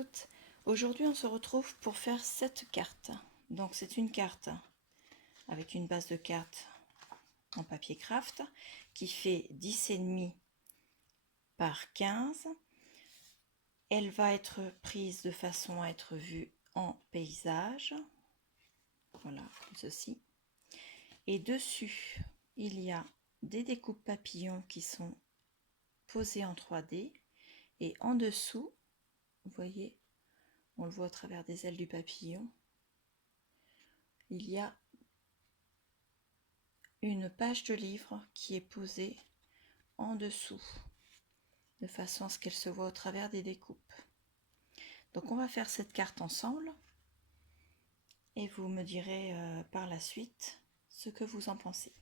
toutes. Aujourd'hui, on se retrouve pour faire cette carte. Donc, c'est une carte avec une base de carte en papier craft qui fait 10,5 par 15. Elle va être prise de façon à être vue en paysage. Voilà, comme ceci. Et dessus, il y a des découpes papillons qui sont posées en 3D. Et en dessous, vous voyez, on le voit au travers des ailes du papillon, il y a une page de livre qui est posée en dessous, de façon à ce qu'elle se voit au travers des découpes. Donc on va faire cette carte ensemble et vous me direz par la suite ce que vous en pensez.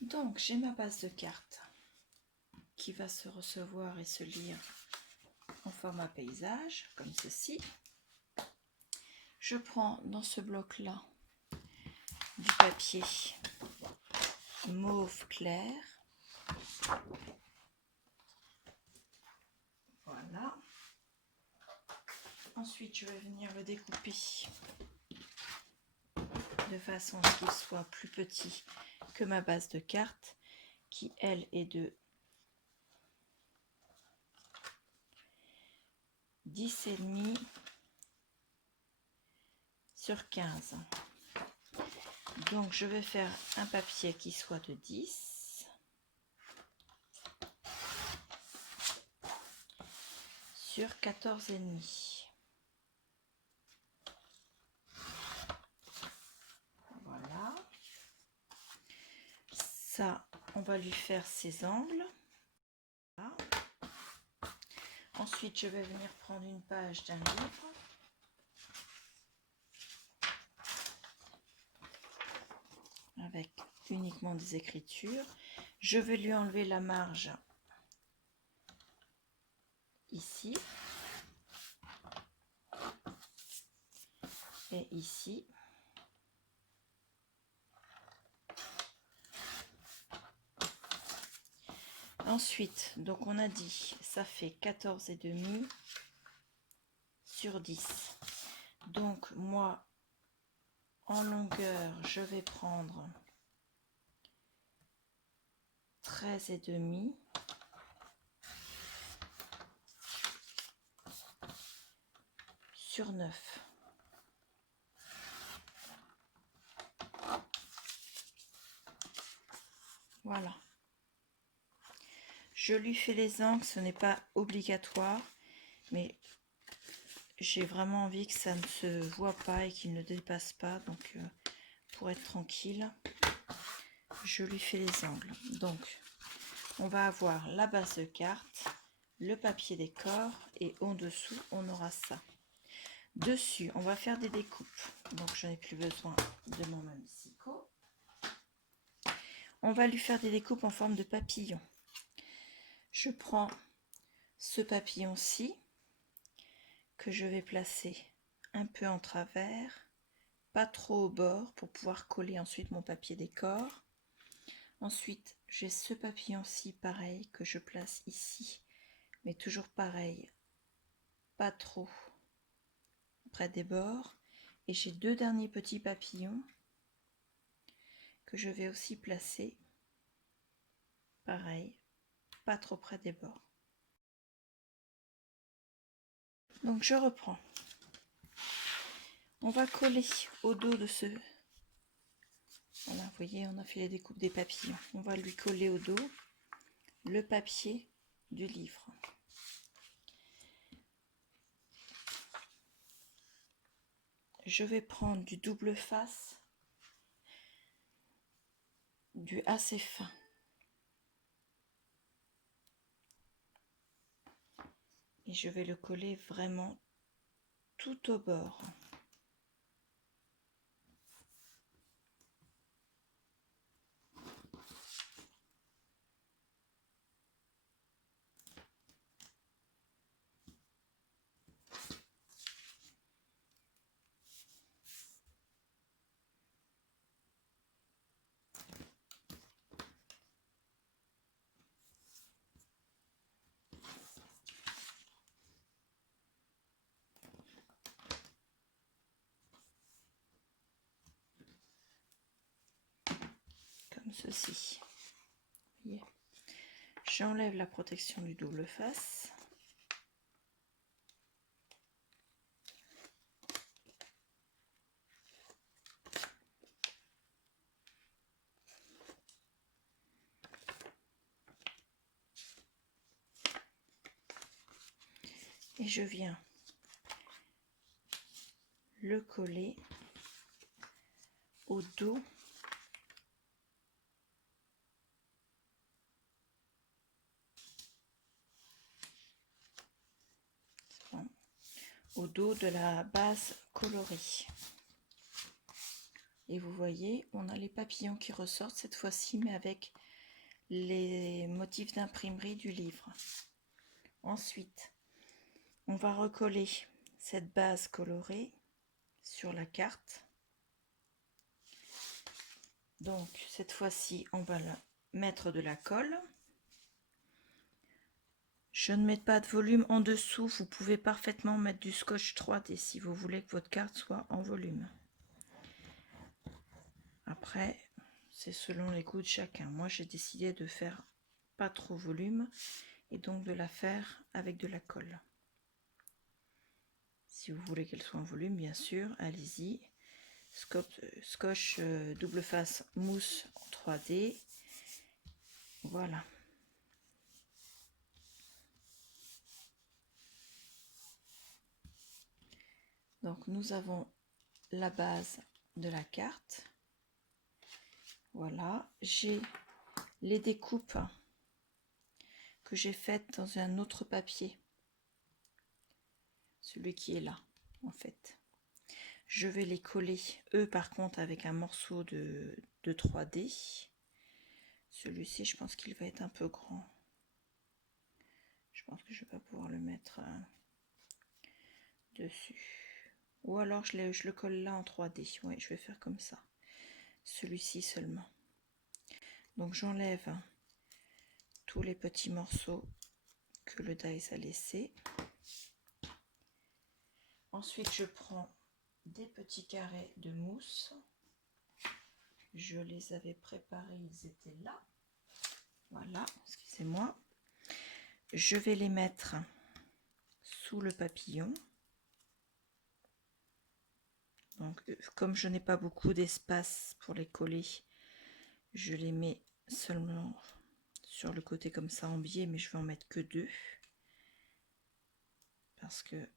Donc j'ai ma base de carte qui va se recevoir et se lire en format paysage, comme ceci. Je prends dans ce bloc-là du papier mauve clair. Voilà. Ensuite, je vais venir le découper de façon à ce qu'il soit plus petit que ma base de carte, qui elle est de 10,5 sur 15. Donc je vais faire un papier qui soit de 10 sur 14,5. Voilà. Ça, on va lui faire ses angles. Voilà. Ensuite, je vais venir prendre une page d'un livre. Avec uniquement des écritures. Je vais lui enlever la marge ici et ici. Ensuite, donc on a dit, ça fait 14,5 sur 10. Donc moi, en longueur, je vais prendre 13,5 sur 9. Voilà. Je lui fais les angles, ce n'est pas obligatoire, mais j'ai vraiment envie que ça ne se voit pas et qu'il ne dépasse pas, donc pour être tranquille, je lui fais les angles. Donc on va avoir la base de carte, le papier décor et en dessous on aura ça. Dessus on va faire des découpes, donc je n'ai plus besoin de mon mamicico. On va lui faire des découpes en forme de papillon. Je prends ce papillon-ci que je vais placer un peu en travers, pas trop au bord pour pouvoir coller ensuite mon papier décor. Ensuite, j'ai ce papillon-ci pareil que je place ici, mais toujours pareil, pas trop près des bords. Et j'ai deux derniers petits papillons que je vais aussi placer pareil, pas trop près des bords. Donc je reprends. On va coller au dos de ce... Voilà, vous voyez, on a fait les découpes des papillons. On va lui coller au dos le papier du livre. Je vais prendre du double face, du assez fin. Et je vais le coller vraiment tout au bord. ceci. Voyez, j'enlève la protection du double face. Et je viens le coller au dos de la base colorée. Et vous voyez, on a les papillons qui ressortent cette fois-ci, mais avec les motifs d'imprimerie du livre. Ensuite, on va recoller cette base colorée sur la carte. Donc cette fois-ci, on va mettre de la colle. Je ne mets pas de volume en dessous. Vous pouvez parfaitement mettre du scotch 3D si vous voulez que votre carte soit en volume. Après, c'est selon les goûts de chacun. Moi, j'ai décidé de faire pas trop volume et donc de la faire avec de la colle. Si vous voulez qu'elle soit en volume, bien sûr, allez-y. Scotch double face mousse en 3D. Voilà. Donc nous avons la base de la carte. Voilà, j'ai les découpes que j'ai faites dans un autre papier. Celui qui est là, en fait. Je vais les coller, eux par contre, avec un morceau de 3D. Celui-ci, je pense qu'il va être un peu grand. Je pense que je vais pas pouvoir le mettre dessus. Ou alors je le colle là en 3D. Oui, je vais faire comme ça. Celui-ci seulement. Donc j'enlève tous les petits morceaux que le dies a laissés. Ensuite, je prends des petits carrés de mousse. Je les avais préparés, ils étaient là. Voilà, excusez-moi. Je vais les mettre sous le papillon. Donc, comme je n'ai pas beaucoup d'espace pour les coller, je les mets seulement sur le côté comme ça en biais, mais je vais en mettre que 2. Parce que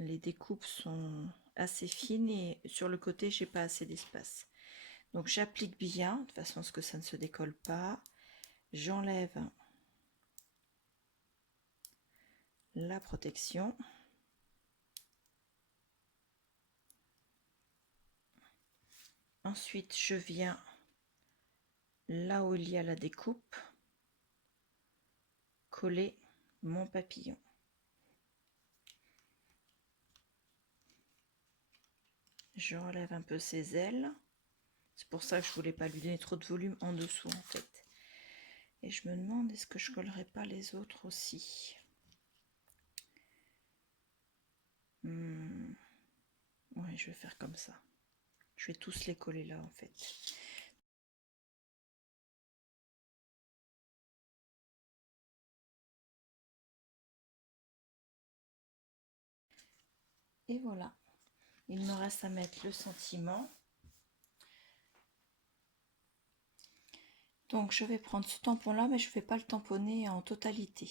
les découpes sont assez fines et sur le côté, j'ai pas assez d'espace. Donc j'applique bien, de façon à ce que ça ne se décolle pas. J'enlève la protection. Ensuite, je viens là où il y a la découpe, coller mon papillon. Je relève un peu ses ailes. C'est pour ça que je voulais pas lui donner trop de volume en dessous en fait. Et je me demande, est-ce que je collerai pas les autres aussi? Ouais, je vais faire comme ça. Je vais tous les coller là en fait. Et voilà. Il me reste à mettre le sentiment. Donc je vais prendre ce tampon là, mais je ne vais pas le tamponner en totalité.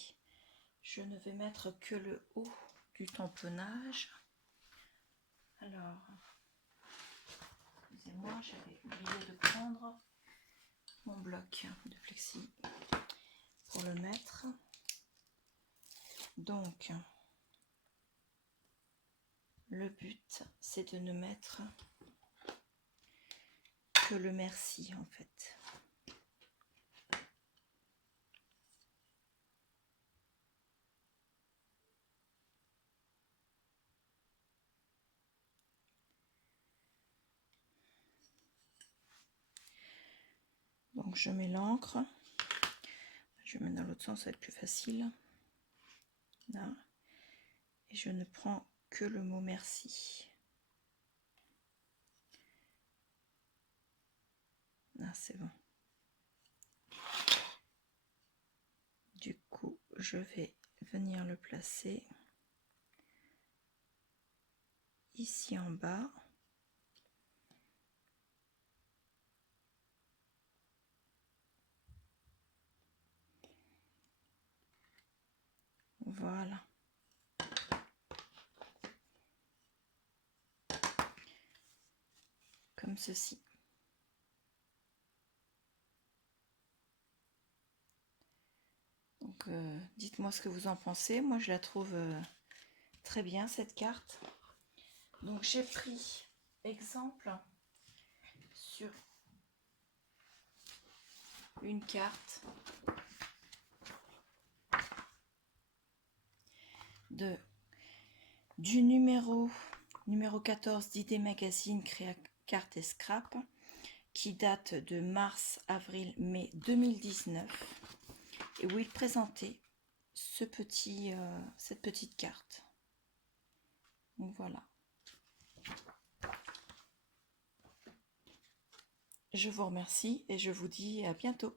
Je ne vais mettre que le haut du tamponnage. Alors, excusez-moi, j'avais oublié de prendre mon bloc de plexi pour le mettre. Donc, le but, c'est de ne mettre que le merci en fait. Donc je mets l'encre, je mets dans l'autre sens, ça va être plus facile. Là. Et je ne prends que le mot merci. Ah, c'est bon. je vais venir le placer ici en bas. Voilà. Comme ceci. Donc, dites-moi ce que vous en pensez. Moi, je la trouve très bien, cette carte. Donc, j'ai pris exemple sur une carte du numéro 14 d'Idées Magazine Créa Carte et Scrap, qui date de mars, avril, mai 2019, et où il présentait cette petite carte. Donc voilà. Je vous remercie et je vous dis à bientôt.